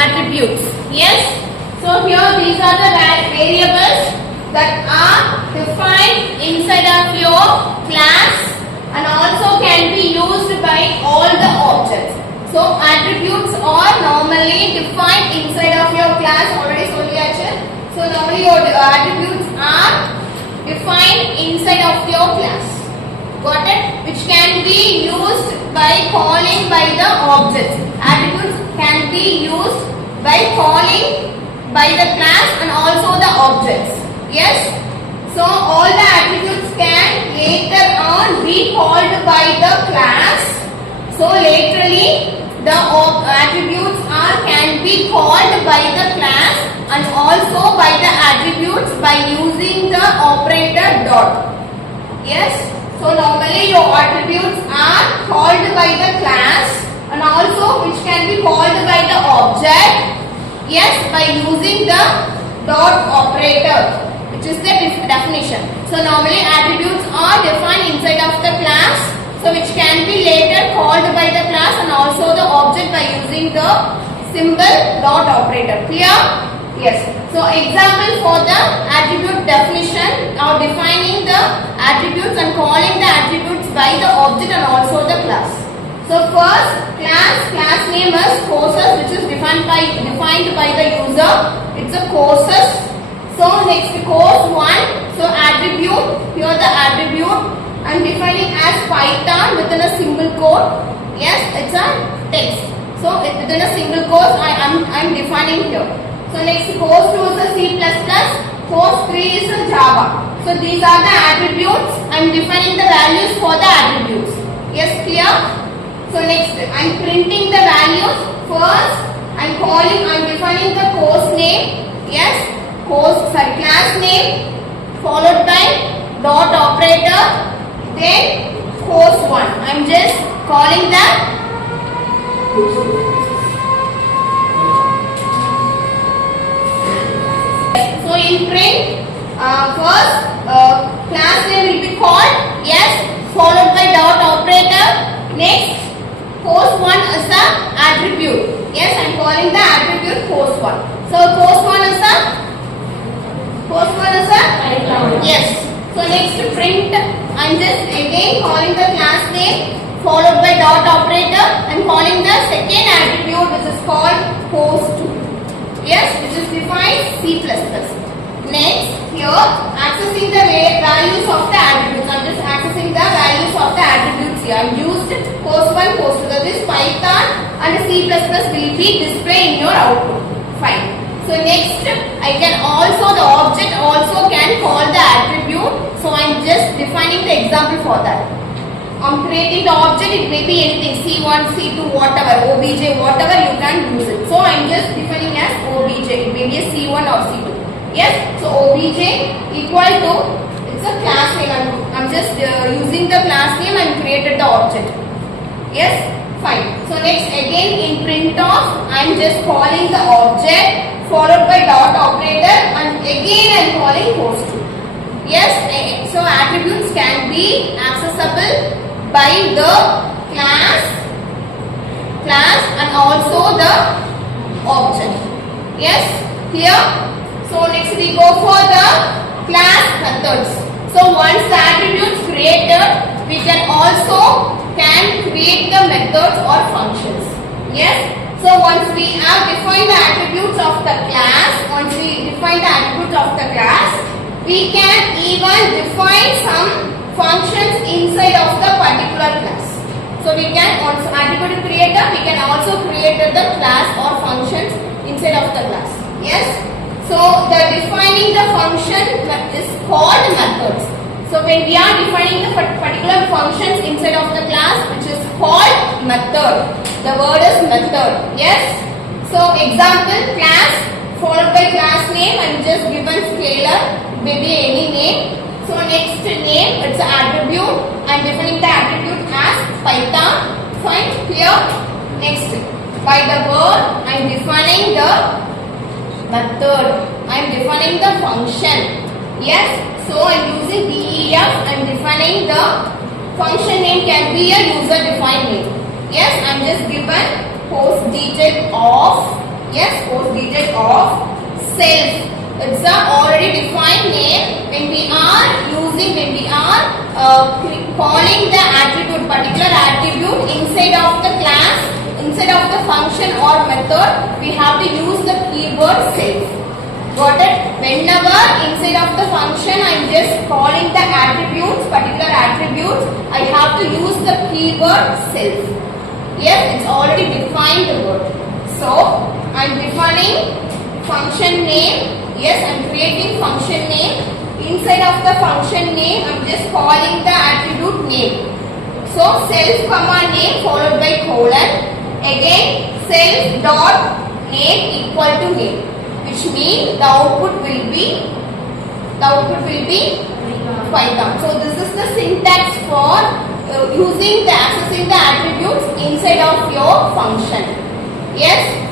attributes. Yes. So here these are the variables that are defined inside of your class and also can be used by all the objects. So attributes are normally defined inside of your class. Already soliyaachu. So normally your attributes are defined inside of your class. Got it? Which can be used by calling by the objects. Attributes can be used by calling by the class and also the objects. Yes? So all the attributes can later on be called by the class. So laterally the attributes can be called by the class and also by the attributes by using the operator dot. Yes? So normally your attributes are called by the class and also which can be called by the object. Yes, by using the dot operator, which is the definition. So normally attributes are defined inside of the class, so which can be later called by the class and also the object by using the symbol dot operator. Clear? Yes. So example for the attribute definition or defining the attributes and calling the attributes by the object and also the class. So first class name is courses, which is defined by the user. It's a courses. So next course 1. So attribute, here the attribute I'm defining as Python within a single quote. Yes, it's a text. So within a single quote I'm defining here. So next course 2 is a C++, course 3 is a Java. So these are the attributes. I'm defining the values for the attributes. Yes, clear? So next I'm printing the values. First I'm defining the course name. Yes, class name followed by dot operator, then course 1. I'm just calling that. So in print, first class name will be called, yes, followed by dot operator. Next, course 1 is the attribute. Yes, I am calling the attribute course 1. So course 1 is a yes. So next print, I am just again calling the class name followed by dot operator and calling the second attribute, which is called course 2. Yes, which is defined C++. Next, here accessing the values of the attributes. I am just accessing the values of the attributes here. I have used course 1, course 2. That is Python and C++ will be displayed in your output. Fine. So next, I can also, the object also can call the attribute. So I am just defining the example for that. I'm creating the object, it may be anything, C1, C2, whatever, OBJ, whatever you can use it. So I am just defining as OBJ, it may be a C1 or C2. Yes, so OBJ equal to, it's a class name, I'm just using the class name and created the object. Yes, fine. So next again in print off, I'm just calling the object followed by dot operator and again I'm calling course 2. Yes, so attributes can be accessible by the class and also the object. Yes, clear? So next we go for the class methods. So once the attributes created, we can create the methods or functions. Yes. So once we have defined the attributes of the class, we can even define some functions inside of the particular class. So we can also attribute creator, we can also create the class or functions inside of the class. Yes. So the defining the function is called methods. So when we are defining the particular functions inside of the class, which is called method. The word is method. Yes. So example, class followed by class name and just given scalar, maybe any name. So next name, it's an attribute. I am defining the attribute as Python. Fine, clear. Next, by the word, I am defining the method. I am defining the function. Yes. So I am using def. I am defining the function name can be a user defined name. Yes, I am just given post digit of Yes, post-digit of self. It's a already defined name. When we are calling the attribute, particular attribute inside of the class, inside of the function or method, we have to use the keyword self. Got it? Whenever inside of the function I am just calling the attributes, particular attributes, I have to use the keyword self. Yes, it's already defined the word. So, I am defining function name. Yes, I am creating function name. Inside of the function name, I am just calling the attribute name. So, self comma name followed by colon. Again, self dot name equal to name, which means the output will be Python. So, this is the syntax for accessing the attributes inside of your function. Yes.